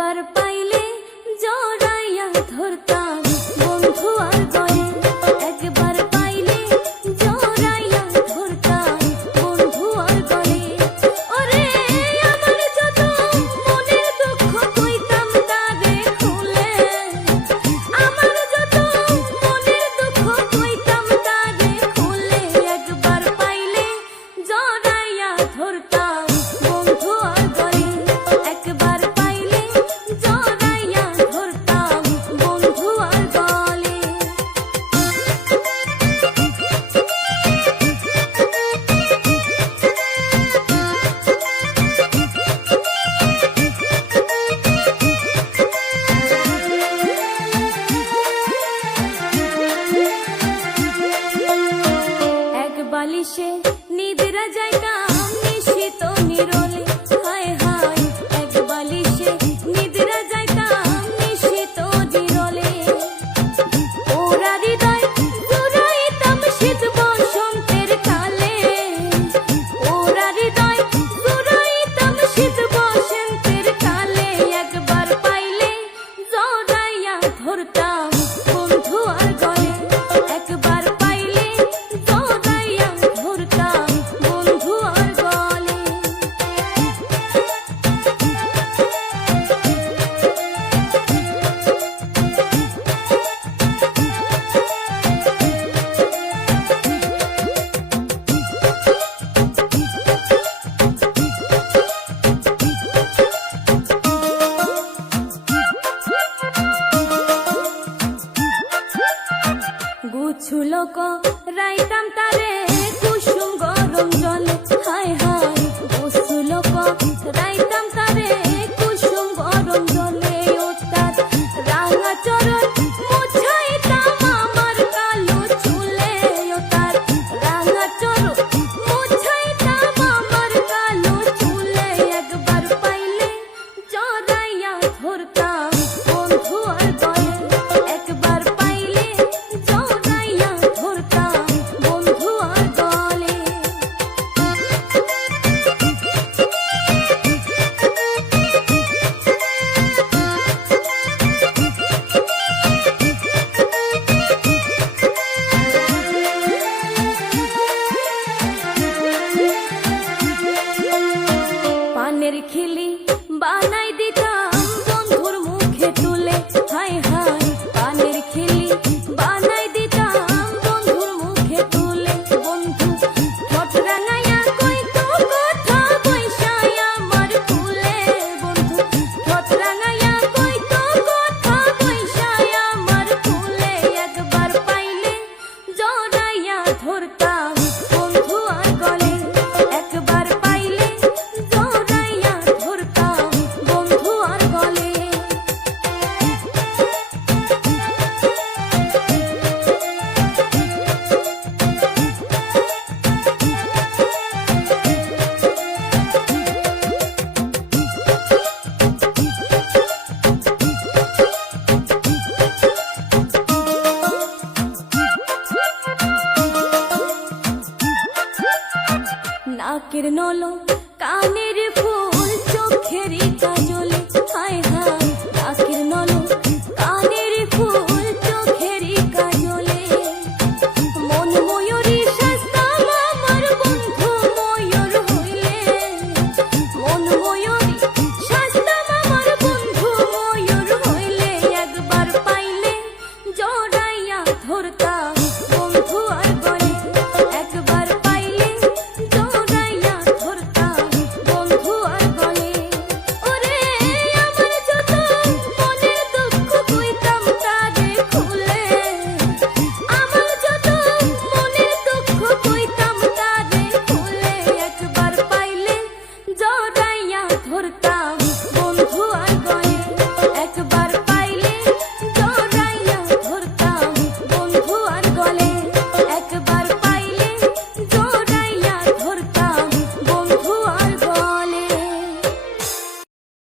একবার পাইলে জড়াইয়া ধরতাম। tam tam কানের নল কানের ফুল চোখেরই কাজলে হায়।